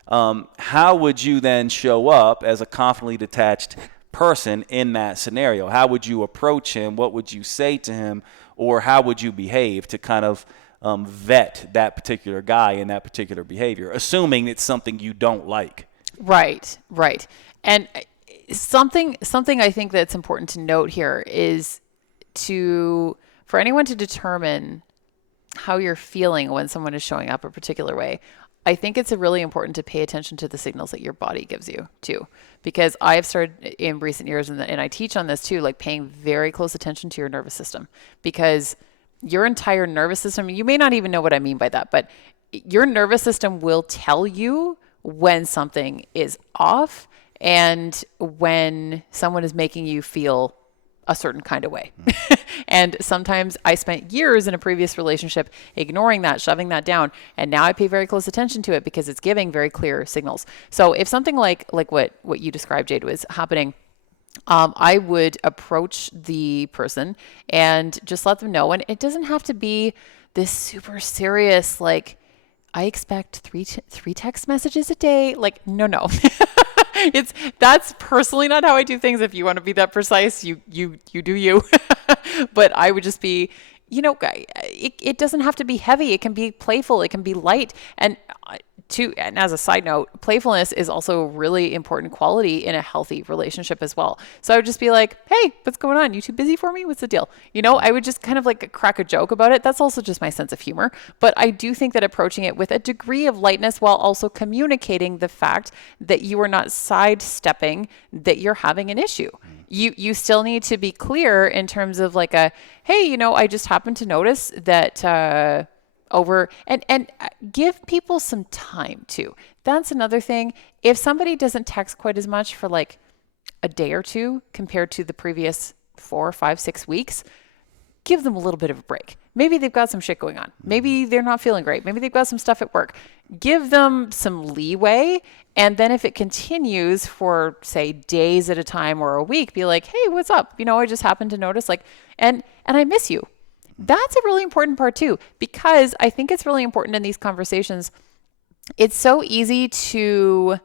How would you then show up as a confidently detached person in that scenario? How would you approach him? What would you say to him? Or how would you behave to kind of vet that particular guy and that particular behavior, assuming it's something you don't like? Right. And something I think that's important to note here is for anyone to determine how you're feeling when someone is showing up a particular way. I think it's really important to pay attention to the signals that your body gives you too, because I've started in recent years, and I teach on this too, like paying very close attention to your nervous system, because your entire nervous system, you may not even know what I mean by that, but your nervous system will tell you when something is off and when someone is making you feel a certain kind of way. And sometimes I spent years in a previous relationship ignoring that, shoving that down, and now I pay very close attention to it because it's giving very clear signals. So if something like what you described, Jade, was happening, I would approach the person and just let them know. And it doesn't have to be this super serious, like, I expect three text messages a day. Like, no. That's personally not how I do things. If you want to be that precise, you do you. But I would just be, it doesn't have to be heavy. It can be playful. It can be light. And as a side note, playfulness is also a really important quality in a healthy relationship as well. So I would just be like, hey, what's going on? You too busy for me? What's the deal? I would just kind of like crack a joke about it. That's also just my sense of humor. But I do think that approaching it with a degree of lightness while also communicating the fact that you are not sidestepping that you're having an issue. You still need to be clear in terms of like hey, I just happened to notice that, over and give people some time too. That's another thing. If somebody doesn't text quite as much for like a day or two compared to the previous 4, 5, 6 weeks, give them a little bit of a break. Maybe they've got some shit going on. Maybe they're not feeling great. Maybe they've got some stuff at work. Give them some leeway. And then if it continues for, say, days at a time or a week, be like, hey, what's up? I just happened to notice, like, and I miss you. That's a really important part too, because I think it's really important in these conversations. It's so easy to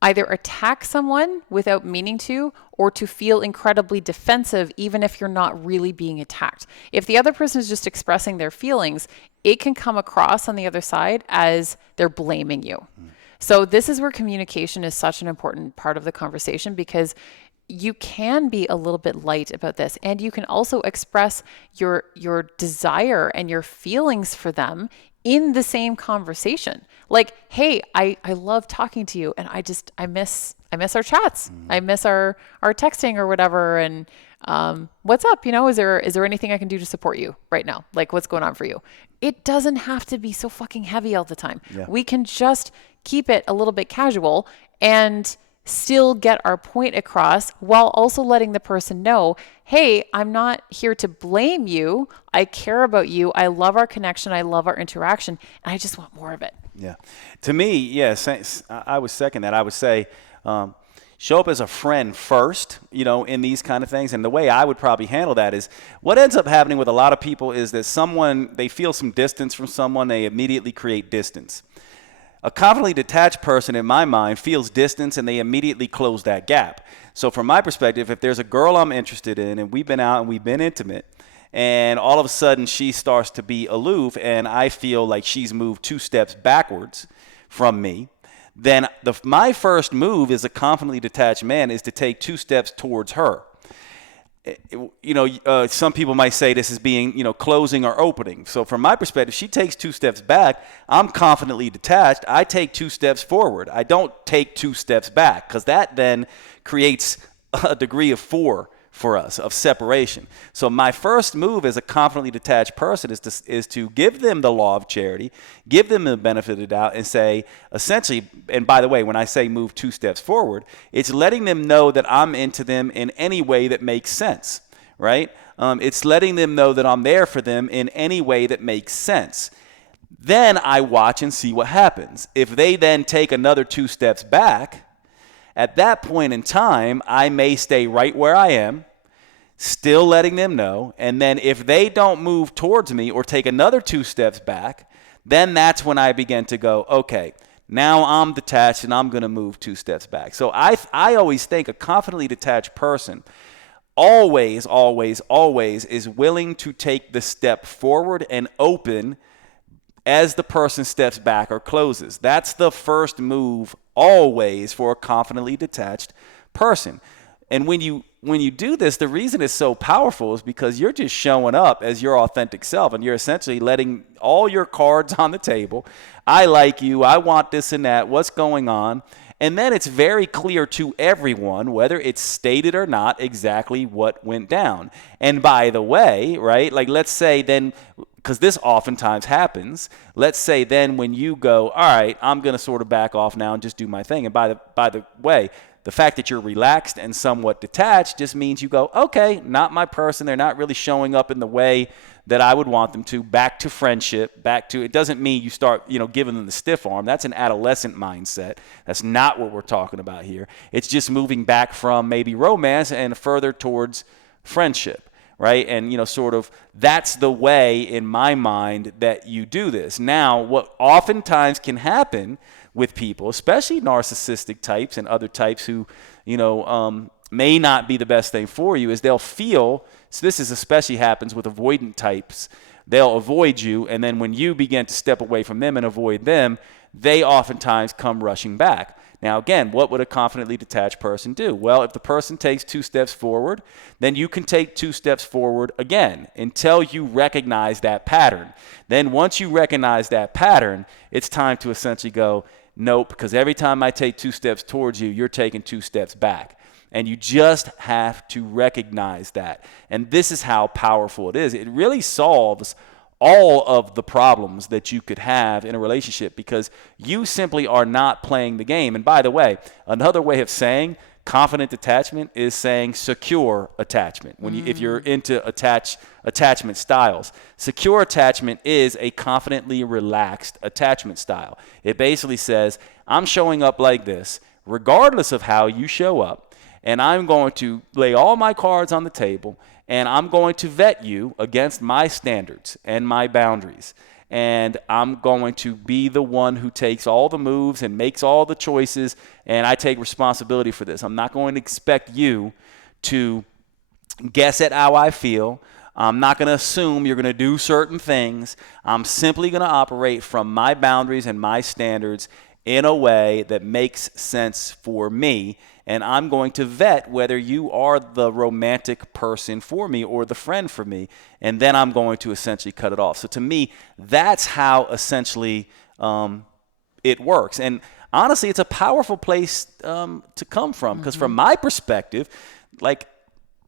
either attack someone without meaning to, or to feel incredibly defensive, even if you're not really being attacked. If the other person is just expressing their feelings, it can come across on the other side as they're blaming you. So this is where communication is such an important part of the conversation, because you can be a little bit light about this, and you can also express your desire and your feelings for them in the same conversation. Like, hey, I love talking to you, and I miss our chats. I miss our texting or whatever. And what's up? Is there anything I can do to support you right now? Like, what's going on for you? It doesn't have to be so fucking heavy all the time. Yeah. We can just keep it a little bit casual and still get our point across while also letting the person know, hey, I'm not here to blame you. I care about you. I love our connection. I love our interaction. And I just want more of it. Yeah. To me, yes, I would second that. I would say show up as a friend first, in these kind of things. And the way I would probably handle that is, what ends up happening with a lot of people is that they feel some distance from someone, they immediately create distance. A confidently detached person, in my mind, feels distance, and they immediately close that gap. So from my perspective, if there's a girl I'm interested in and we've been out and we've been intimate, and all of a sudden she starts to be aloof and I feel like she's moved 2 steps backwards from me, then my first move as a confidently detached man is to take 2 steps towards her. Some people might say this is being, closing or opening. So from my perspective, she takes 2 steps back. I'm confidently detached. I take 2 steps forward. I don't take 2 steps back, because that then creates a degree of 4 for us, of separation. So my first move as a confidently detached person is to give them the law of charity, give them the benefit of the doubt, and say, essentially, and by the way, when I say move 2 steps forward, it's letting them know that I'm into them in any way that makes sense, right? It's letting them know that I'm there for them in any way that makes sense. Then I watch and see what happens. If they then take another 2 steps back, at that point in time, I may stay right where I am, still letting them know. And then if they don't move towards me or take another 2 steps back, then that's when I begin to go, okay, now I'm detached and I'm going to move 2 steps back. So I always think a confidently detached person always is willing to take the step forward and open as the person steps back or closes. That's the first move always for a confidently detached person. And when you do this, the reason it's so powerful is because you're just showing up as your authentic self, and you're essentially letting all your cards on the table. I like you. I want this and that. What's going on? And then it's very clear to everyone, whether it's stated or not, exactly what went down. And by the way, right, like let's say then, because this oftentimes happens, let's say then when you go, all right, I'm going to sort of back off now and just do my thing. And by the way, the fact that you're relaxed and somewhat detached just means you go, okay, not my person. They're not really showing up in the way that I would want them to. Back to friendship, it doesn't mean you start, giving them the stiff arm. That's an adolescent mindset. That's not what we're talking about here. It's just moving back from maybe romance and further towards friendship, right? And, sort of that's the way in my mind that you do this. Now, what oftentimes can happen with people, especially narcissistic types and other types who, may not be the best thing for you, is they'll feel, so this is especially happens with avoidant types, they'll avoid you, and then when you begin to step away from them and avoid them, they oftentimes come rushing back. Now, again, what would a confidently detached person do? Well, if the person takes 2 steps forward, then you can take 2 steps forward again until you recognize that pattern. Then once you recognize that pattern, it's time to essentially go, nope, because every time I take 2 steps towards you, you're taking 2 steps back. And you just have to recognize that. And this is how powerful it is. It really solves all of the problems that you could have in a relationship because you simply are not playing the game. And by the way, another way of saying confident detachment is saying secure attachment. If you're into attachment styles, secure attachment is a confidently relaxed attachment style. It basically says, I'm showing up like this, regardless of how you show up. And I'm going to lay all my cards on the table, and I'm going to vet you against my standards and my boundaries. And I'm going to be the one who takes all the moves and makes all the choices, and I take responsibility for this. I'm not going to expect you to guess at how I feel. I'm not going to assume you're going to do certain things. I'm simply going to operate from my boundaries and my standards in a way that makes sense for me. And I'm going to vet whether you are the romantic person for me or the friend for me. And then I'm going to essentially cut it off. So to me, that's how essentially it works. And honestly, it's a powerful place to come from. Because from my perspective, like,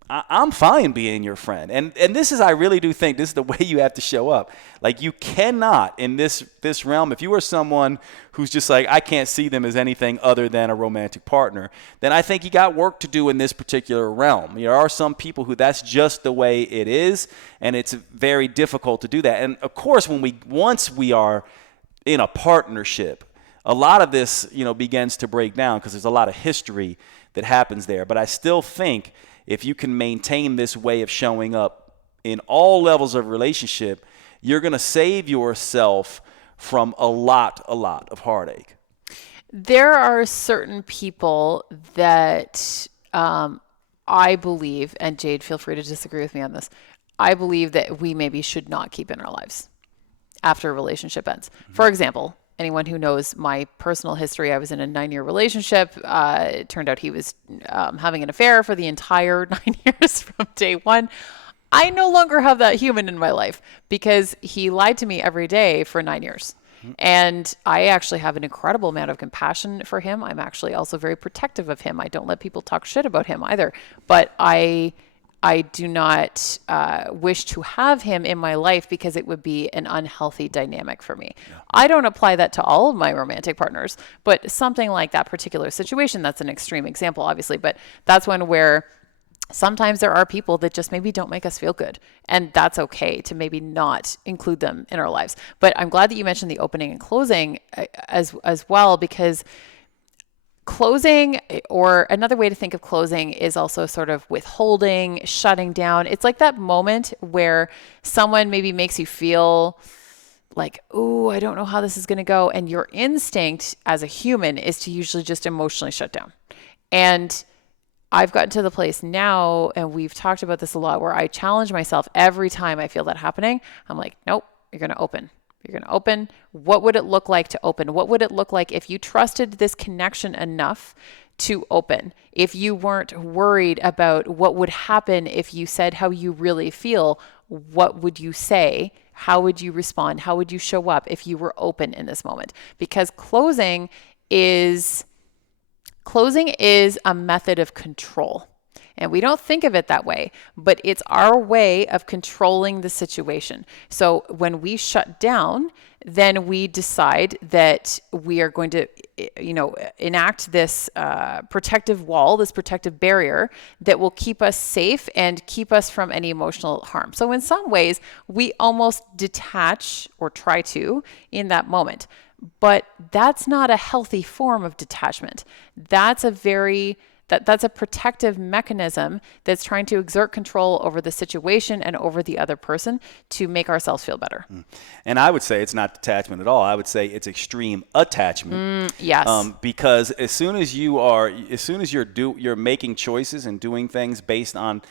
I'm fine being your friend. And this is, I really do think this is the way you have to show up. Like, you cannot in this realm, if you are someone who's just like, I can't see them as anything other than a romantic partner, then I think you got work to do in this particular realm. There are some people who that's just the way it is, and it's very difficult to do that. And of course, once we are in a partnership, a lot of this, begins to break down because there's a lot of history that happens there. But I still think if you can maintain this way of showing up in all levels of relationship, you're going to save yourself from a lot of heartache. There are certain people that I believe, and Jade, feel free to disagree with me on this, I believe that we maybe should not keep in our lives after a relationship ends. For example, anyone who knows my personal history, I was in a 9-year relationship. It turned out he was having an affair for the entire 9 years from day one. I no longer have that human in my life because he lied to me every day for 9 years. And I actually have an incredible amount of compassion for him. I'm actually also very protective of him. I don't let people talk shit about him either. But I do not wish to have him in my life because it would be an unhealthy dynamic for me. Yeah. I don't apply that to all of my romantic partners, but something like that particular situation, that's an extreme example, obviously, but that's one where sometimes there are people that just maybe don't make us feel good, and that's okay to maybe not include them in our lives. But I'm glad that you mentioned the opening and closing as well, because closing, or another way to think of closing, is also sort of withholding, shutting down. It's like that moment where someone maybe makes you feel like, oh, I don't know how this is going to go. And your instinct as a human is to usually just emotionally shut down. And I've gotten to the place now, and we've talked about this a lot, where I challenge myself every time I feel that happening. I'm like, nope, you're going to open. You're going to open. What would it look like to open? What would it look like if you trusted this connection enough to open? If you weren't worried about what would happen if you said how you really feel, what would you say? How would you respond? How would you show up if you were open in this moment? Because closing is Closing is a method of control. And we don't think of it that way, but it's our way of controlling the situation. So when we shut down, then we decide that we are going to, enact this protective wall, this protective barrier that will keep us safe and keep us from any emotional harm. So in some ways, we almost detach or try to in that moment. But that's not a healthy form of detachment. That's a protective mechanism that's trying to exert control over the situation and over the other person to make ourselves feel better. And I would say it's not detachment at all. I would say it's extreme attachment. Yes. Because as soon as you're making choices and doing things based on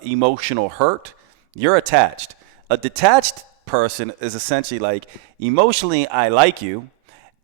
emotional hurt, you're attached. A detached person is essentially like, emotionally I like you,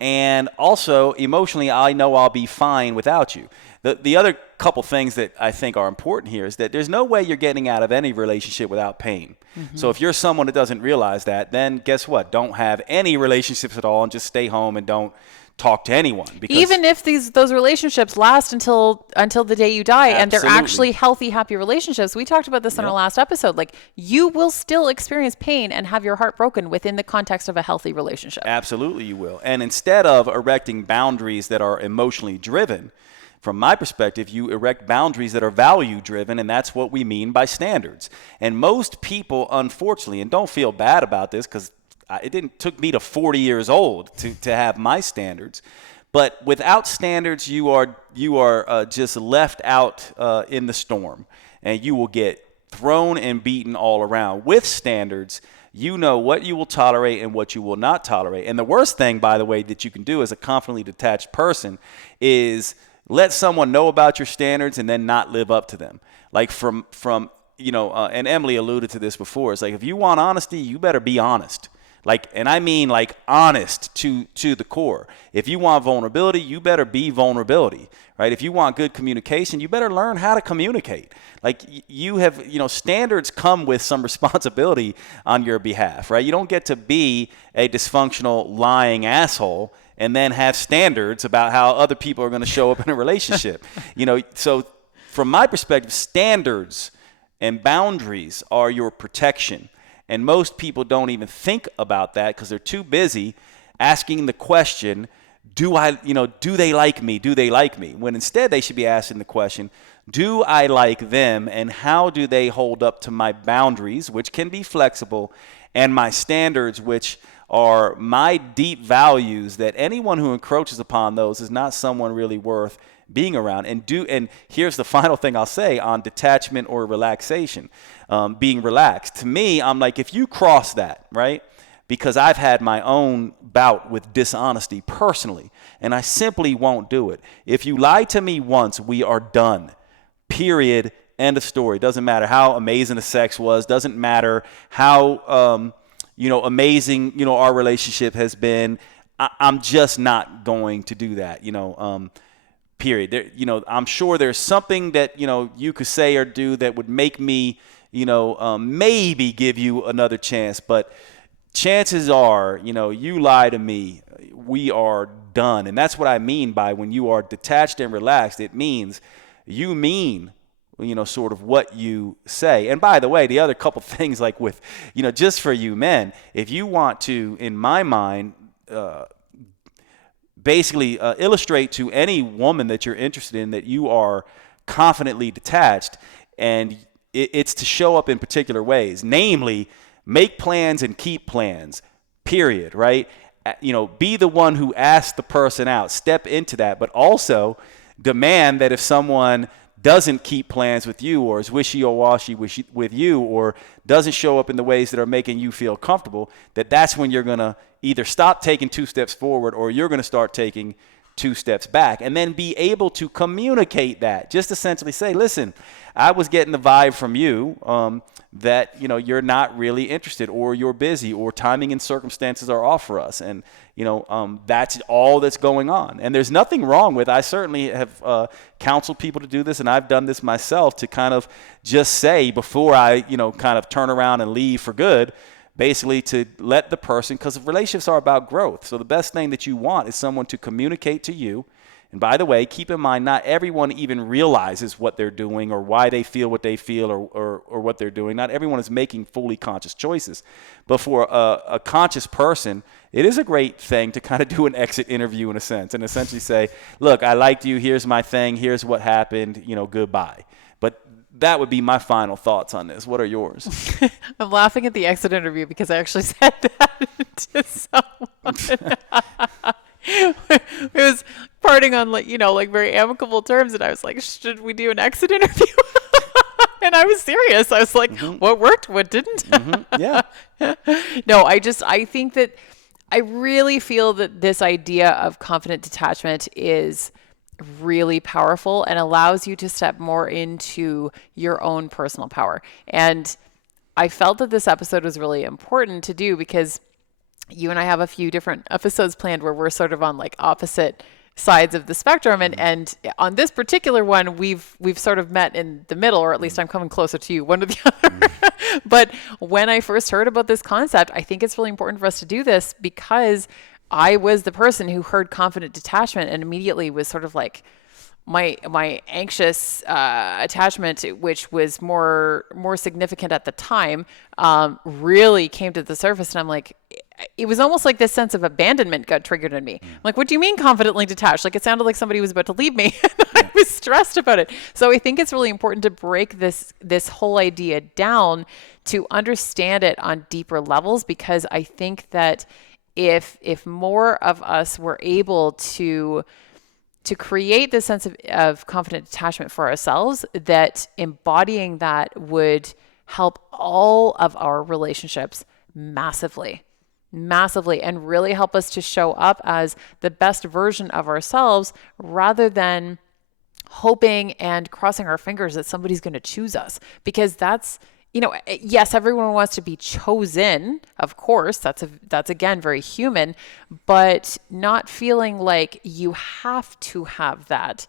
and also emotionally I know I'll be fine without you. The other couple things that I think are important here is that there's no way you're getting out of any relationship without pain. So if you're someone that doesn't realize that, then guess what? Don't have any relationships at all and just stay home and don't talk to anyone. Because even if those relationships last until the day you die, and they're actually healthy, happy relationships. We talked about this in our last episode. Like, you will still experience pain and have your heart broken within the context of a healthy relationship. Absolutely you will. And instead of erecting boundaries that are emotionally driven, from my perspective, you erect boundaries that are value driven, and that's what we mean by standards. And most people, unfortunately, and don't feel bad about this because it took me to 40 years old to have my standards. But without standards, you are just left out in the storm, and you will get thrown and beaten all around. With standards, you know what you will tolerate and what you will not tolerate. And the worst thing, by the way, that you can do as a confidently detached person is let someone know about your standards and then not live up to them. Like and Emily alluded to this before. It's like, if you want honesty, you better be honest. Like, and I mean like honest to the core. If you want vulnerability, you better be vulnerability, right? If you want good communication, you better learn how to communicate. Like, you have, standards come with some responsibility on your behalf, right? You don't get to be a dysfunctional, lying asshole and then have standards about how other people are going to show up in a relationship. So from my perspective, standards and boundaries are your protection. And most people don't even think about that because they're too busy asking the question, do they like me? Do they like me? When instead they should be asking the question, do I like them, and how do they hold up to my boundaries, which can be flexible, and my standards, which are my deep values, that anyone who encroaches upon those is not someone really worth being around. And here's the final thing I'll say on detachment or relaxation, being relaxed. To me, I'm like, if you cross that, right? Because I've had my own bout with dishonesty personally, and I simply won't do it. If you lie to me once, we are done. Period. End of story. Doesn't matter how amazing the sex was. Doesn't matter how amazing our relationship has been. I'm just not going to do that. Period. I'm sure there's something that you could say or do that would make me maybe give you another chance, but chances are you lie to me, we are done. And that's what I mean by when you are detached and relaxed. It means you mean sort of what you say. And by the way, the other couple things, like with just for you men, if you want to, in my mind, basically illustrate to any woman that you're interested in that you are confidently detached, and it's to show up in particular ways, namely make plans and keep plans, period, right? Be the one who asks the person out, step into that, but also demand that if someone doesn't keep plans with you, or is wishy-washy with you, or doesn't show up in the ways that are making you feel comfortable, that's when you're going to either stop taking 2 steps forward, or you're going to start taking 2 steps back, and then be able to communicate that. Just essentially say, listen, I was getting the vibe from you that you're not really interested, or you're busy, or timing and circumstances are off for us, and that's all that's going on. And there's nothing wrong with, I certainly have counseled people to do this, and I've done this myself, to kind of just say before I kind of turn around and leave for good, basically to let the person, because relationships are about growth. So the best thing that you want is someone to communicate to you And by the way, keep in mind, not everyone even realizes what they're doing or why they feel what they feel or what they're doing. Not everyone is making fully conscious choices. But for a conscious person, it is a great thing to kind of do an exit interview in a sense and essentially say, look, I liked you. Here's my thing. Here's what happened. Goodbye. But that would be my final thoughts on this. What are yours? I'm laughing at the exit interview because I actually said that to someone. It was parting on like very amicable terms, and I was like, should we do an exit interview? And I was serious. I was like, what worked, what didn't? Yeah. No, I think that I really feel that this idea of confident detachment is really powerful and allows you to step more into your own personal power. And I felt that this episode was really important to do because you and I have a few different episodes planned where we're sort of on like opposite sides of the spectrum. And on this particular one, we've sort of met in the middle, or at least I'm coming closer to you, one or the other. But when I first heard about this concept, I think it's really important for us to do this because I was the person who heard confident detachment and immediately was sort of like my anxious attachment, which was more significant at the time, really came to the surface. And I'm like, it was almost like this sense of abandonment got triggered in me. I'm like, what do you mean confidently detached? Like it sounded like somebody was about to leave me. I was stressed about it. So I think it's really important to break this whole idea down to understand it on deeper levels, because I think that if more of us were able to create this sense of confident detachment for ourselves, that embodying that would help all of our relationships massively, and really help us to show up as the best version of ourselves rather than hoping and crossing our fingers that somebody's going to choose us. Because that's, yes, everyone wants to be chosen, of course, that's again very human, but not feeling like you have to have that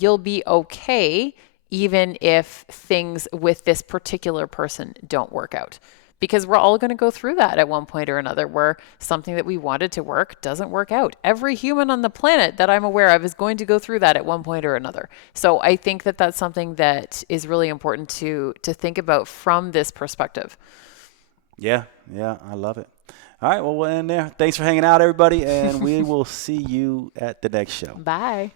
you'll be okay even if things with this particular person don't work out. Because we're all going to go through that at one point or another, where something that we wanted to work doesn't work out. Every human on the planet that I'm aware of is going to go through that at one point or another. So I think that that's something that is really important to think about from this perspective. Yeah, I love it. All right, well, we'll end there. Thanks for hanging out, everybody, and we will see you at the next show. Bye.